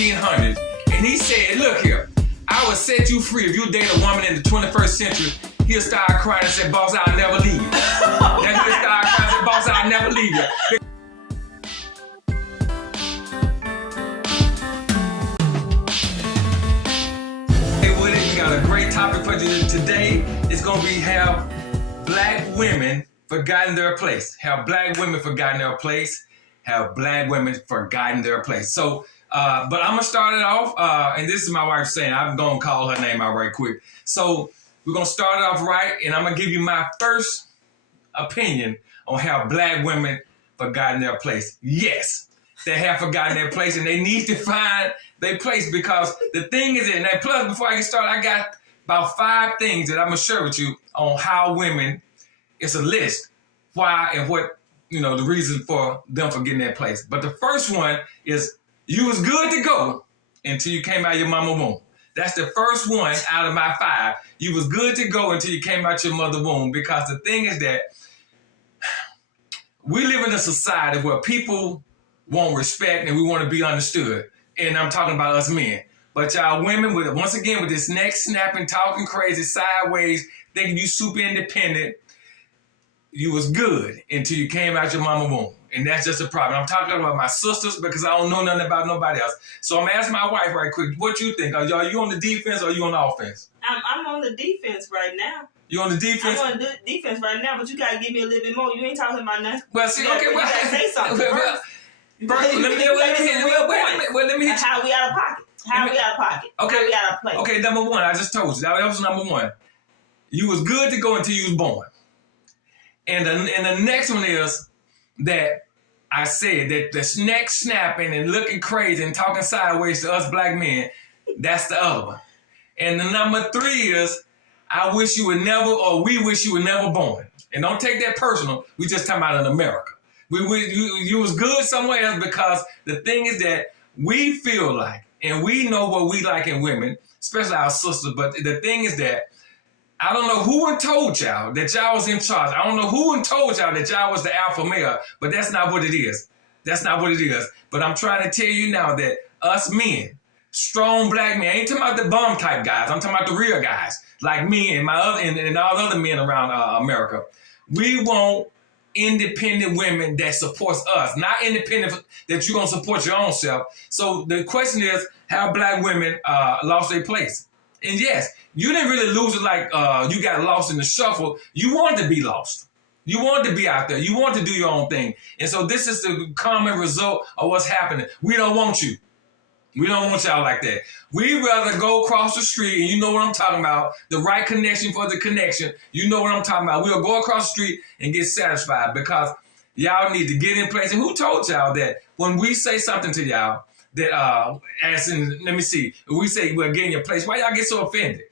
1900s, and he said, look here, I will set you free if you date a woman in the 21st century. He'll start crying and say, boss, I'll never leave you. Then he'll start crying and say, boss, I'll never leave you. Got a great topic for you today. It's gonna be have black women forgotten their place. Have black women forgotten their place. Have black women forgotten their place. So, but I'm gonna start it off, and this is my wife saying, I'm gonna call her name out right quick. So we're gonna start it off right, and I'm gonna give you my first opinion on how black women forgotten their place. Yes, they have forgotten their place, and they need to find their place, because the thing is, and plus, before I get started, I got about 5 things that I'm gonna share with you on how women, it's a list, why and what, the reason for them forgetting their place. But the first one is, you was good to go until you came out your mama womb. That's the first one out of my 5. You was good to go until you came out your mother womb, because the thing is that we live in a society where people want respect and we want to be understood. And I'm talking about us men. But y'all women, once again, with this neck snapping, talking crazy, sideways, thinking you super independent, you was good until you came out your mama womb. And that's just a problem. I'm talking about my sisters, because I don't know nothing about nobody else. So I'm asking my wife right quick, what you think? Are you on the defense or are you on the offense? I'm on the defense right now. You on the defense? I'm on the defense right now, but you got to give me a little bit more. You ain't talking about nothing. Well, see, okay, well, you got to say something first. Let me hit you. How we out of pocket? How we out of pocket? Okay. How we out of place? Okay, number 1, I just told you. That was number 1. You was good to go until you was born. And the next one is that I said that the neck snapping and looking crazy and talking sideways to us black men, that's the other one. And the number 3 is, I wish you were never, or we wish you were never born. And don't take that personal. We just talking about in America. You was good somewhere else, because the thing is that we feel like, and we know what we like in women, especially our sisters, but the thing is that I don't know who told y'all that y'all was in charge. I don't know who told y'all that y'all was the alpha male, but that's not what it is. That's not what it is. But I'm trying to tell you now that us men, strong black men, I ain't talking about the bum type guys. I'm talking about the real guys, like me and my other and all the other men around America. We want independent women that supports us, not independent that you're gonna support your own self. So the question is, how black women lost their place? And yes, you didn't really lose it like you got lost in the shuffle. You wanted to be lost. You wanted to be out there. You wanted to do your own thing. And so this is the common result of what's happening. We don't want you. We don't want y'all like that. We'd rather go across the street, and you know what I'm talking about, the right connection for the connection. You know what I'm talking about. We'll go across the street and get satisfied, because y'all need to get in place. And who told y'all that when we say something to y'all, that, as in, let me see, we say we're getting your place, why y'all get so offended?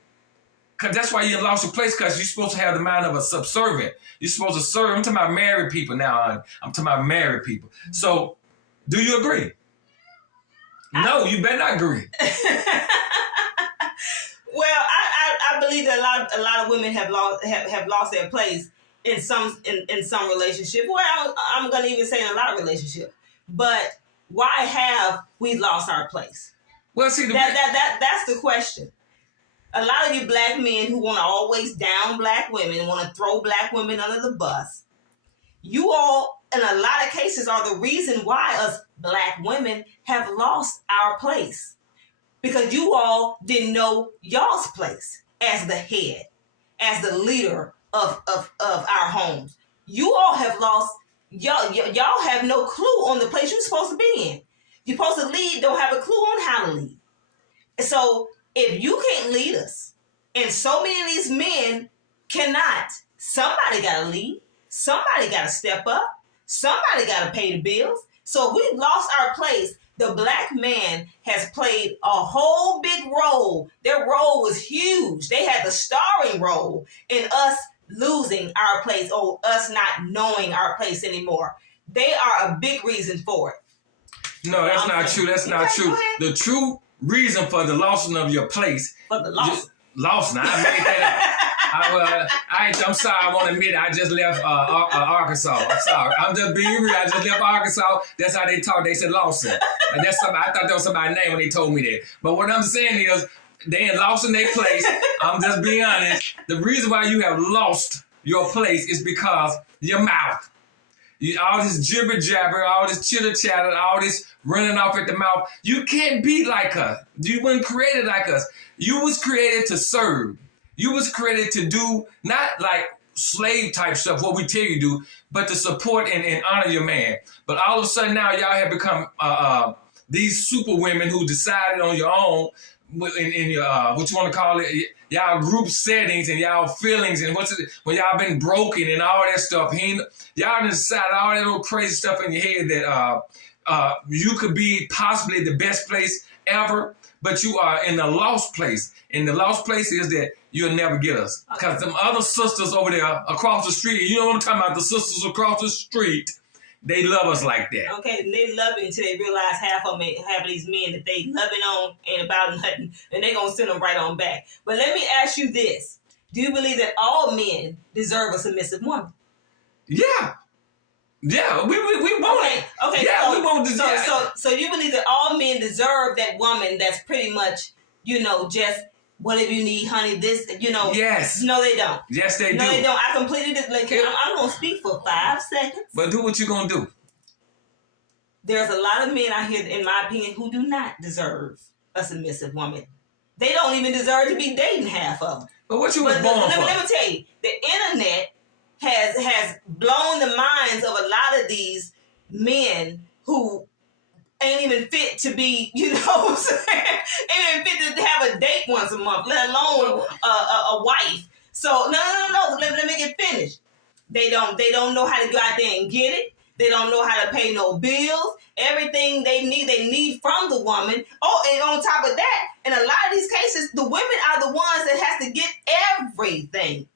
Because that's why you lost your place, because you're supposed to have the mind of a subservient. You're supposed to serve. I'm talking about married people now. I'm talking about married people. So do you agree? No, you better not agree. Well, I believe that a lot of women have lost their place in some relationship. Well, I'm gonna even say in a lot of relationships. But why have we lost our place? Well, see, that's the question. A lot of you black men who want to always down black women, want to throw black women under the bus, you all, in a lot of cases, are the reason why us black women have lost our place. Because you all didn't know y'all's place as the head, as the leader of our homes. You all have lost, y'all have no clue on the place you're supposed to be in. You're supposed to lead, don't have a clue on how to lead. So if you can't lead us, and so many of these men cannot, somebody got to lead. Somebody got to step up. Somebody got to pay the bills. So we've lost our place. The black man has played a whole big role. Their role was huge. They had the starring role in us losing our place, or us not knowing our place anymore. They are a big reason for it. No, that's not true. That's not true. The true reason for the losing of your place. For the loss. Lost. Now I made that up. I'm sorry. I want to admit I just left Arkansas. I'm sorry. I'm just being real. I just left Arkansas. That's how they talk. They said Lawson. And that's something. I thought that was somebody's name when they told me that. But what I'm saying is, they ain't lost in their place. I'm just being honest. The reason why you have lost your place is because your mouth. All this jibber jabber, all this chitter chatter, all this running off at the mouth. You can't be like us. You weren't created like us. You was created to serve. You was created to do not like slave type stuff, what we tell you to do, but to support and honor your man. But all of a sudden now y'all have become these super women who decided on your own in your what you want to call it, y'all group settings and y'all feelings and when y'all been broken and all that stuff. Y'all decided all that little crazy stuff in your head that you could be possibly the best place ever, but you are in a lost place. And the lost place is that you'll never get us. Because them other sisters over there across the street, you know what I'm talking about, the sisters across the street, they love us like that. Okay, they love it until they realize half of these men that they loving on ain't about nothing, and they gonna send them right on back. But let me ask you this: do you believe that all men deserve a submissive woman? Yeah, we want it. Okay, yeah, so, we want to. So you believe that all men deserve that woman that's pretty much, just whatever you need, honey. This, Yes. No, they don't. Yes, they do. No, they don't. I completely disagree. I'm gonna speak for 5 seconds. But do what you gonna do. There's a lot of men out here, in my opinion, who do not deserve a submissive woman. They don't even deserve to be dating half of them. But what you was born for? Let me tell you, the internet has blown the minds of a lot of these men who ain't even fit to be, what I'm saying? Ain't even fit to have a date once a month, let alone a wife. So no. Let me get finished. They don't know how to go out there and get it. They don't know how to pay no bills. Everything they need from the woman. Oh, and on top of that, in a lot of these cases, the women are the ones that has to get everything.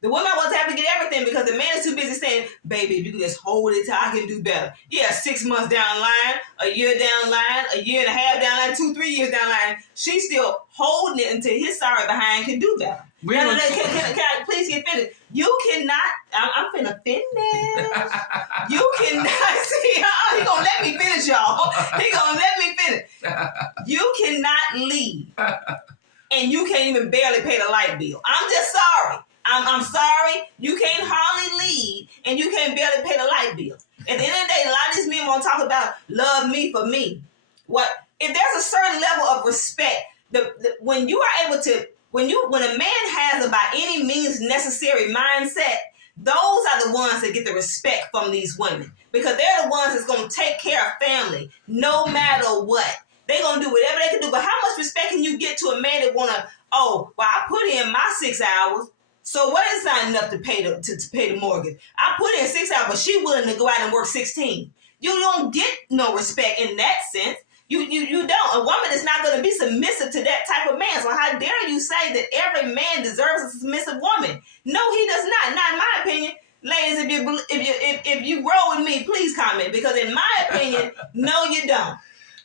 The women are the ones that have to get everything because the man is too busy saying, baby, if you can just hold it till I can do better. Yeah, 6 months down the line, a year down the line, a year and a half down the line, 2, 3 years down the line, she's still holding it until his sorry behind can do better. Can I please get finished? You cannot, I'm finna finish. You cannot, see, he gonna let me finish, y'all. He gonna let me finish. You cannot leave. And you can't even barely pay the light bill. I'm just sorry. I'm sorry. You can't hardly leave, and you can't barely pay the light bill. At the end of the day, a lot of these men want to talk about love me for me. What if there's a certain level of respect? When you are able to, when a man has a by any means necessary mindset, those are the ones that get the respect from these women because they're the ones that's gonna take care of family no matter what. They're going to do whatever they can do. But how much respect can you get to a man that want to, I put in my 6 hours, so what is not enough to pay the mortgage? I put in 6 hours, but she willing to go out and work 16. You don't get no respect in that sense. You don't. A woman is not going to be submissive to that type of man. So how dare you say that every man deserves a submissive woman? No, he does not. Not in my opinion. Ladies, if you grow with me, please comment because in my opinion, no, you don't.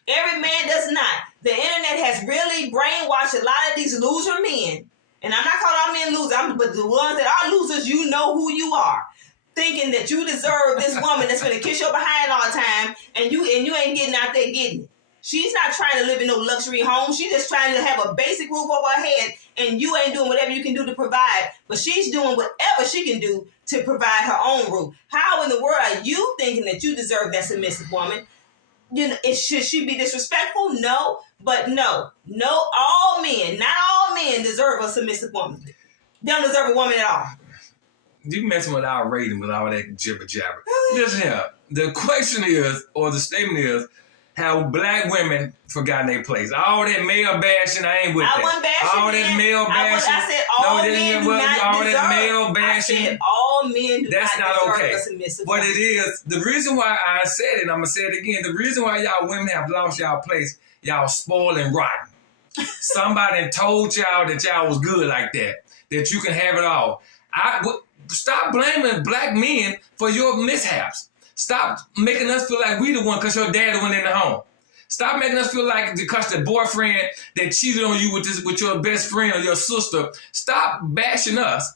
Every man does not. The internet has really brainwashed a lot of these loser men. And I'm not calling all men losers, but the ones that are losers, you know who you are. Thinking that you deserve this woman that's going to kiss your behind all the time and you ain't getting out there getting it. She's not trying to live in no luxury home. She's just trying to have a basic roof over her head and you ain't doing whatever you can do to provide. But she's doing whatever she can do to provide her own roof. How in the world are you thinking that you deserve that submissive woman? Should she be disrespectful? No, but no, all men, not all men deserve a submissive woman. They don't deserve a woman at all. You messing with our rating with all that jibber jabber. Listen here, the question is, or the statement is, have black women forgotten their place? All that male bashing, I ain't with that. I wasn't bashing all that male bashing. I said all men do not all deserve. that male bashing. I said all men do that's not not deserve okay. a submissive But woman. it is, the reason why I said it, I'm going to say it again, the reason why y'all women have lost y'all place, y'all spoiled and rotten. Somebody told y'all that y'all was good like that you can have it all. Stop blaming black men for your mishaps. Stop making us feel like we the one because your dad went in the home. Stop making us feel like because the boyfriend that cheated on you with your best friend or your sister, stop bashing us.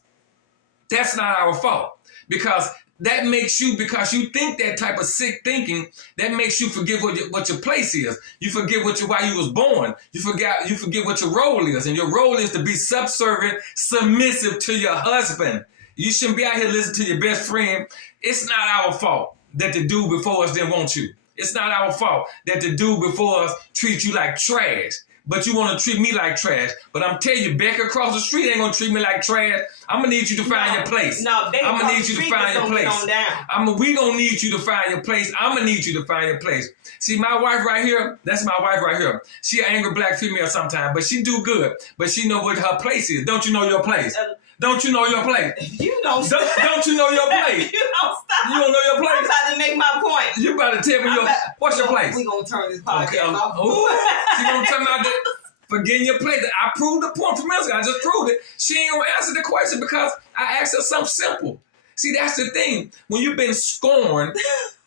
That's not our fault. Because that makes you, because you think that type of sick thinking, that makes you forget what your place is. You forget why you was born. You forget what your role is. And your role is to be subservient, submissive to your husband. You shouldn't be out here listening to your best friend. It's not our fault that the dude before us didn't want you. It's not our fault that the dude before us treats you like trash. But you want to treat me like trash. But I'm telling you, Becky across the street ain't going to treat me like trash. I'm going to need you to find your place. No, Becky I'm going to need you to find your place. We going to need you to find your place. I'm going to need you to find your place. See, my wife right here, that's my wife right here. She an angry black female sometimes, but she do good. But she know what her place is. Don't you know your place? Don't you know your place? You don't stop. Don't you know your place? You don't stop. You don't know your place? I'm about to make my point. You about to tell me what's your place? We gonna turn this podcast off. She gonna tell me about that. Forgetting your place. I proved the point from Elsie. I just proved it. She ain't gonna answer the question because I asked her something simple. See, that's the thing. When you've been scorned,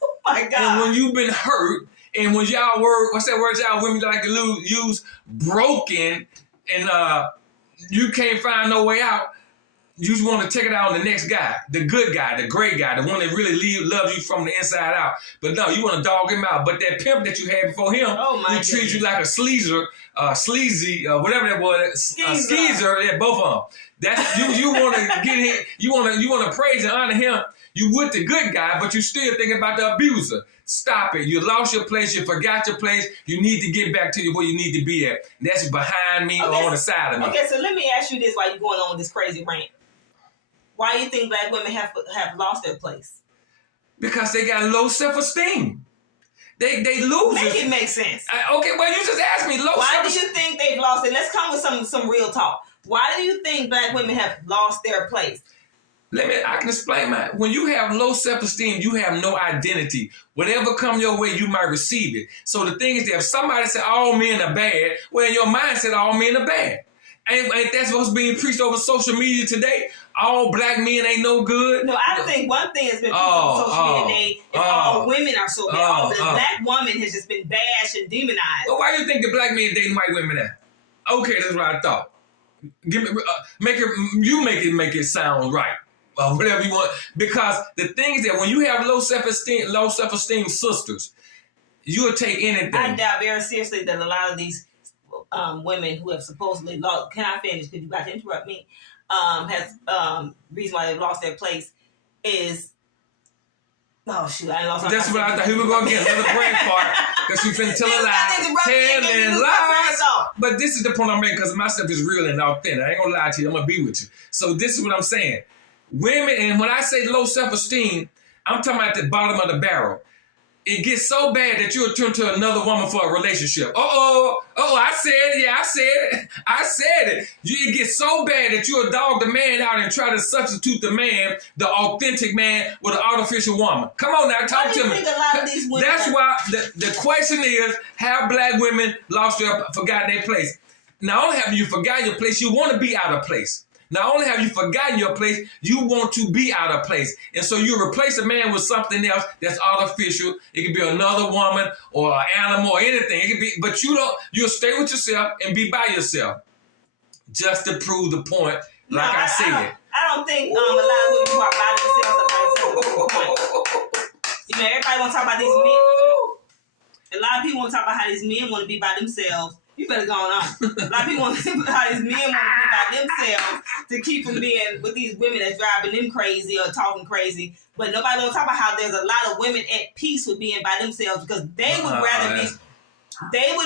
oh my God, and when you've been hurt, and when y'all what's that word y'all women like to use? Broken, and you can't find no way out. You just want to take it out on the next guy, the good guy, the great guy, the one that really loves you from the inside out. But no, you want to dog him out. But that pimp that you had before him, who treats you like a sleazy, whatever that was, skeezer, yeah, both of them. That's you want to get him. You want to praise and honor him. You with the good guy, but you still thinking about the abuser. Stop it. You lost your place. You forgot your place. You need to get back to where you need to be at. And that's behind me or on the side of me. Okay, so let me ask you this while you're going on with this crazy rant. Why do you think black women have lost their place? Because they got low self-esteem. They lose it. Make it make sense. Okay, well, you just asked me. Why do you think they've lost it? Let's come with some real talk. Why do you think black women have lost their place? I can explain when you have low self-esteem, you have no identity. Whatever come your way, you might receive it. So the thing is that if somebody said all men are bad, well, in your mind said all men are bad. Ain't that's what's being preached over social media today? All black men ain't no good? No, I think one thing that's been preached over social media today is all women are so bad. The black woman has just been bashed and demonized. Well, why do you think the black men dating white women at? Okay, that's what I thought. Make it sound right. Whatever you want. Because the thing is that when you have low self-esteem sisters, you'll take anything. I doubt very seriously that a lot of these women who have supposedly lost, can I finish because you got to interrupt me, reason why they've lost their place is, oh shoot, I lost my That's what I thought. Here we go again, another brain fart, because you finna tell a lie, telling lies. But this is the point I'm making, because my stuff is real and authentic. I ain't gonna lie to you, I'm gonna be with you. So this is what I'm saying. Women, and when I say low self-esteem, I'm talking about the bottom of the barrel. It gets so bad that you'll turn to another woman for a relationship. I said it. Yeah, I said it. It gets so bad that you'll dog the man out and try to substitute the man, the authentic man, with an artificial woman. Come on now, talk to me. That's why the question is, have black women forgotten their place? Not only have you forgotten your place, you want to be out of place. Not only have you forgotten your place, you want to be out of place. And so you replace a man with something else that's artificial. It could be another woman or an animal or anything. It could be, but you'll stay with yourself and be by yourself. Just to prove the point, like I said. I don't think a lot of women who are by themselves are by themselves. You know, everybody want to talk about these men. A lot of people want to talk about how these men want to be by themselves. You better go on. A lot of people want to talk about how these men want to be by themselves to keep from being with these women that's driving them crazy or talking crazy. But nobody want to talk about how there's a lot of women at peace with being by themselves because they would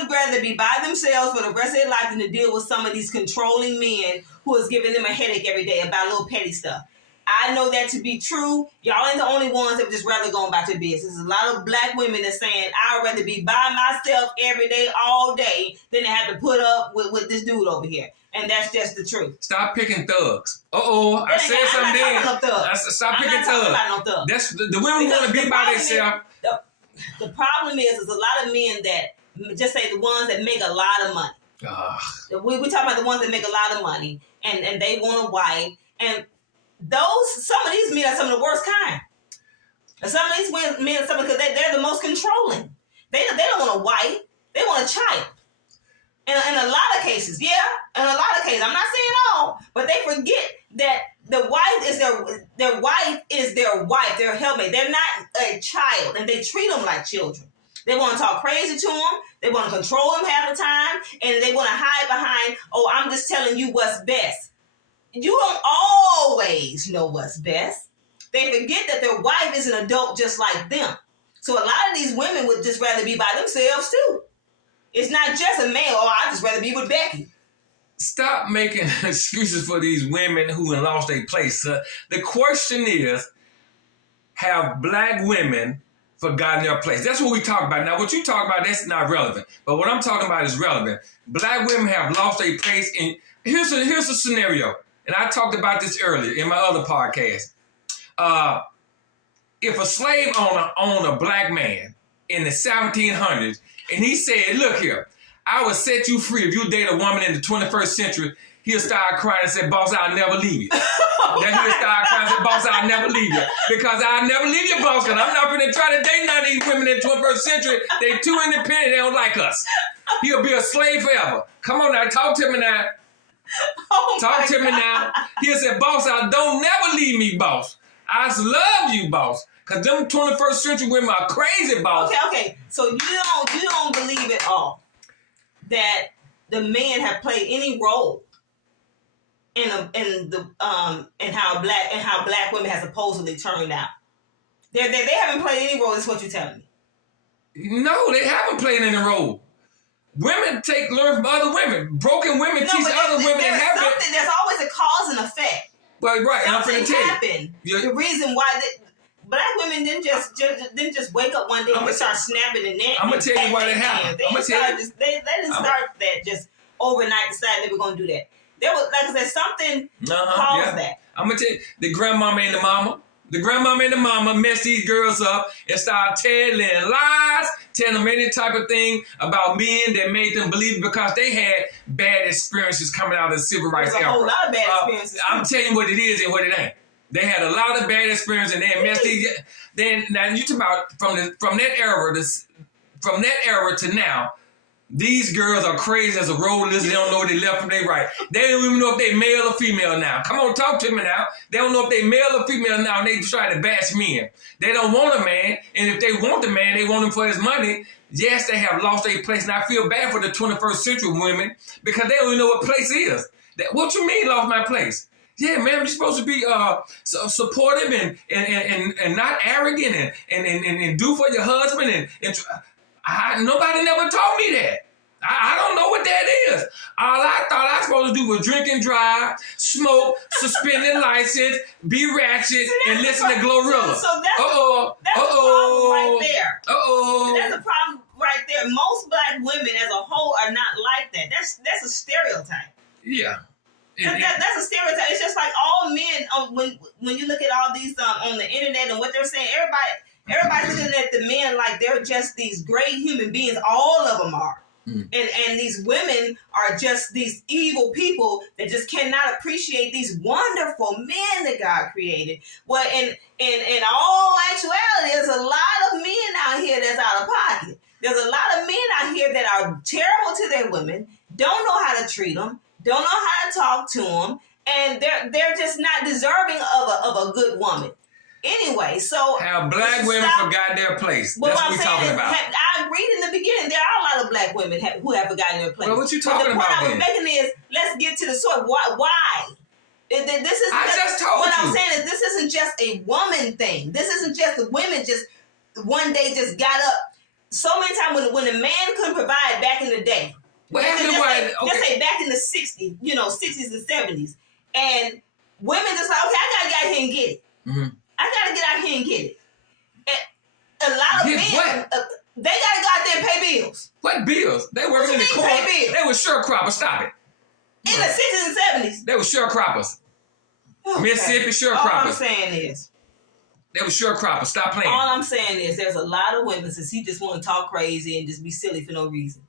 rather be by themselves for the rest of their life than to deal with some of these controlling men who is giving them a headache every day about little petty stuff. I know that to be true. Y'all ain't the only ones that would just rather go about their business. There's a lot of black women that's saying, I'd rather be by myself every day, all day, than to have to put up with this dude over here. And that's just the truth. Stop picking thugs. I said something then. Stop picking thugs. No thugs. That's the women want to be by themselves. The problem is a lot of men that just say the ones that make a lot of money. We talk about the ones that make a lot of money and they want a wife. And some of these men are some of the worst kind. And some of these men are because they're the most controlling. They don't want a wife. They want a child. In a lot of cases, yeah. In a lot of cases, I'm not saying all, but they forget that the wife is their wife is their wife, their helpmate. They're not a child, and they treat them like children. They want to talk crazy to them. They want to control them half the time, and they want to hide behind, oh, I'm just telling you what's best. You don't always know what's best. They forget that their wife is an adult just like them. So a lot of these women would just rather be by themselves too. It's not just a man, oh, I'd just rather be with Becky. Stop making excuses for these women who have lost their place. The question is, have black women forgotten their place? That's what we talk about. Now, what you talk about, that's not relevant. But what I'm talking about is relevant. Black women have lost their place. And here's a scenario. And I talked about this earlier in my other podcast. If a slave owner owned a black man in the 1700s, and he said, look here, I will set you free if you date a woman in the 21st century, he'll start crying and say, boss, I'll never leave you. Then he'll start crying and say, boss, I'll never leave you. Because I'll never leave you, boss, because I'm not going to try to date none of these women in the 21st century. They too independent. They don't like us. He'll be a slave forever. Come on now, talk to me now. Talk to me now. He'll say, boss, I don't never leave me, boss. I love you, boss. Because them 21st century women are crazy, boss. Okay. So you don't believe at all that the men have played any role in how black women have supposedly turned out. They haven't played any role. Is what you're telling me? No, they haven't played any role. Women learn from other women. Broken women teach other women that have it. There's always a cause and effect. Well, right. Something happened. The reason why black women didn't just wake up one day and start snapping the neck. I'm gonna tell you why that happened. They didn't start that just overnight. Decided they were gonna do that. There was, like I said, something caused that. I'm gonna tell you, the grandmama and the mama. The grandmama and the mama messed these girls up and started telling lies, telling them any type of thing about men that made them believe because they had bad experiences coming out of the civil rights era. A whole lot of bad experiences. I'm telling you what it is and what it ain't. They had a lot of bad experiences and they had messed these. Then now you talk about from that era to now. These girls are crazy as a road list. They don't know if they left from their right. They don't even know if they male or female now. Come on, talk to me now. They don't know if they male or female now, and they try to bash men. They don't want a man, and if they want the man, they want him for his money. Yes, they have lost their place, and I feel bad for the 21st century women because they don't even know what place is. What you mean, lost my place? Yeah, man, you're supposed to be supportive and not arrogant and do for your husband and nobody never told me that. I don't know what that is. All I thought I was supposed to do was drink and drive, smoke, suspended license, be ratchet, and listen to Glorilla. So that's the problem right there. That's the problem right there. Most black women as a whole are not like that. That's a stereotype. Yeah. That's a stereotype. It's just like all men, when you look at all these on the internet and what they're saying, everybody's looking at the men like they're just these great human beings. All of them are. And these women are just these evil people that just cannot appreciate these wonderful men that God created. Well, in all actuality, there's a lot of men out here that's out of pocket. There's a lot of men out here that are terrible to their women, don't know how to treat them, don't know how to talk to them, and they're just not deserving of a good woman. Anyway, so how black women forgot their place. That's what we're talking about. I agreed in the beginning. There are a lot of black women who have forgotten their place. Well, what you talking about? The point I was making is, let's get to the source. Why? This is. I just told you. What I'm saying is, this isn't just a woman thing. This isn't just the women just one day just got up. So many times when a man couldn't provide back in the day. Well, let's say back in the 60s, 60s and 70s, and women just like, okay, I gotta get out here and get it. Mm-hmm. I gotta get out here and get it. And a lot of men, they gotta go out there and pay bills. What bills? They working in the court. They were sharecroppers. Stop it. In the 60s and 70s. They were sharecroppers. Okay. Mississippi sharecroppers. All I'm saying is. They were sharecroppers. Stop playing. All I'm saying is there's a lot of women, since he just want to talk crazy and just be silly for no reason.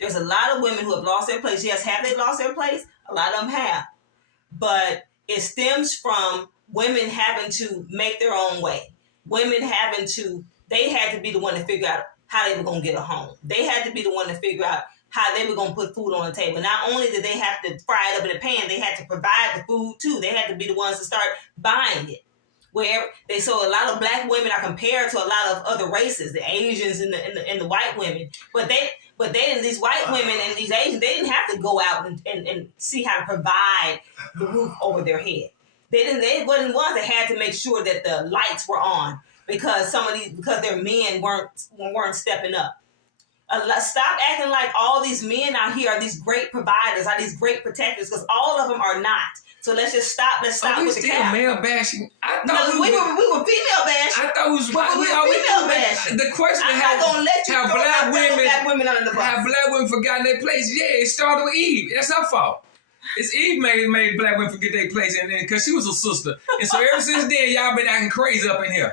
There's a lot of women who have lost their place. Yes, have they lost their place? A lot of them have. But it stems from women having to make their own way. Women they had to be the one to figure out how they were going to get a home. They had to be the one to figure out how they were going to put food on the table. Not only did they have to fry it up in a pan, they had to provide the food too. They had to be the ones to start buying it. So a lot of black women are compared to a lot of other races, the Asians and the white women. But these white women and these Asians, they didn't have to go out and see how to provide the roof over their head. They wasn't ones that had to make sure that the lights were on because their men weren't stepping up. Stop acting like all these men out here are these great providers, are these great protectors, because all of them are not. So let's just stop. Let's stop with the cap. Male bashing. We were female bashing. I thought we was female bashing. The question I'm not gonna let you have black women under the bus. Have black women forgotten their place? Yeah, it started with Eve. That's her fault. It's Eve made black women forget their place, and because she was a sister. And so ever since then, y'all been acting crazy up in here.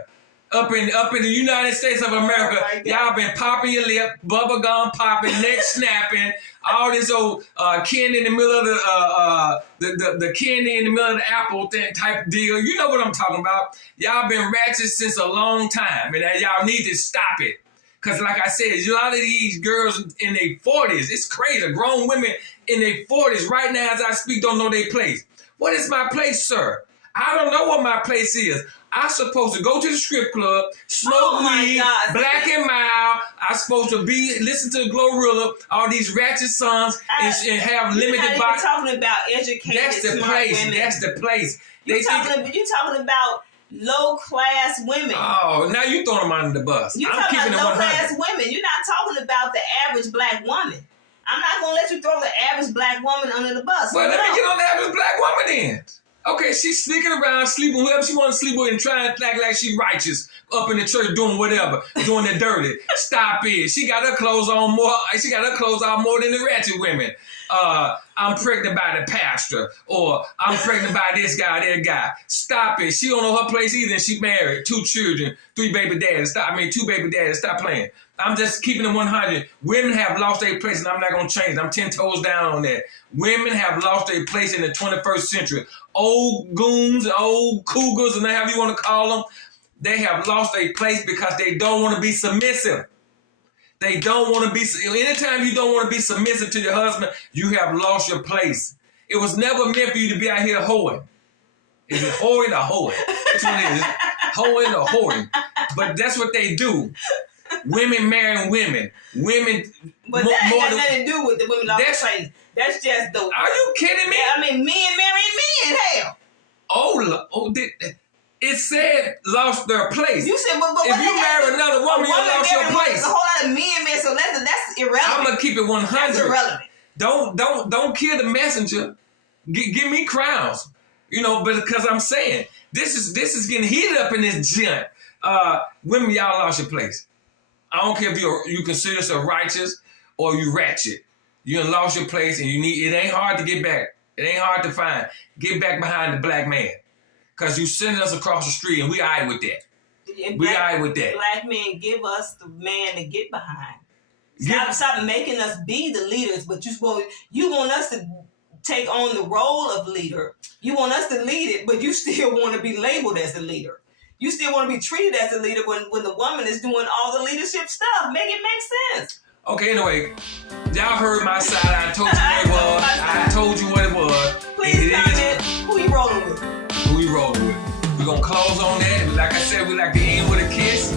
Up in the United States of America, y'all been popping your lip, bubble gum popping, neck snapping, all this old candy in the middle of the candy in the middle of the apple type deal. You know what I'm talking about. Y'all been ratchet since a long time, and y'all need to stop it. Because like I said, a lot of these girls in their 40s, it's crazy. Grown women in their 40s right now as I speak don't know their place. What is my place, sir? I don't know what my place is. I'm supposed to go to the strip club, smoke weed, black and mild. I'm supposed to listen to Glorilla, all these ratchet songs, and have limited body. You're talking about educated, That's the smart place. women. That's the place. You're talking about low-class women. Oh, now you throwing them under the bus. You're talking about low-class women. You're not talking about the average black woman. I'm not going to let you throw the average black woman under the bus. Well, let me get on the average black woman then. Okay, she's sneaking around, sleeping with whoever she want to sleep with and trying to act like she's righteous up in the church doing whatever, doing the dirty. Stop it. She got her clothes on more than the ratchet women. I'm pregnant by the pastor, or I'm pregnant by this guy, that guy. Stop it. She don't know her place either, and she married, 2 children, 3 baby daddies. 2 baby daddies. Stop playing. I'm just keeping it 100. Women have lost their place, and I'm not going to change. I'm 10 toes down on that. Women have lost their place in the 21st century. Old goons, old cougars, and however you want to call them, they have lost their place because they don't want to be submissive. They don't want to be. Anytime you don't want to be submissive to your husband, you have lost your place. It was never meant for you to be out here hoeing. Is it hoeing or hoeing? Which one is it? Hoeing or hoeing? But that's what they do. Women marrying women. But that ain't got nothing to do with the women lost their place. That's just the. Are you kidding me? I mean, men marrying men. Hell. It said lost their place. You said, but if you marry another woman, you lost your place. There's a whole lot of men, so that's irrelevant. I'm gonna keep it 100. That's irrelevant. Don't kill the messenger. Give me crowns. But because I'm saying this is getting heated up in this joint. Women, y'all lost your place. I don't care if you consider yourself righteous or you ratchet. You done lost your place, and it ain't hard to get back. It ain't hard to find. Get back behind the black man. Because you sending us across the street, and we all right with that. Black men give us the man to get behind. Stop making us be the leaders, but you want us to take on the role of leader. You want us to lead it, but you still want to be labeled as the leader. You still want to be treated as a leader when the woman is doing all the leadership stuff. Make it make sense. Okay, anyway, y'all heard my side. I told you what it was. I told you what it was. Please comment who you rolling with. We're going to close on that. Like I said, we like to end with a kiss.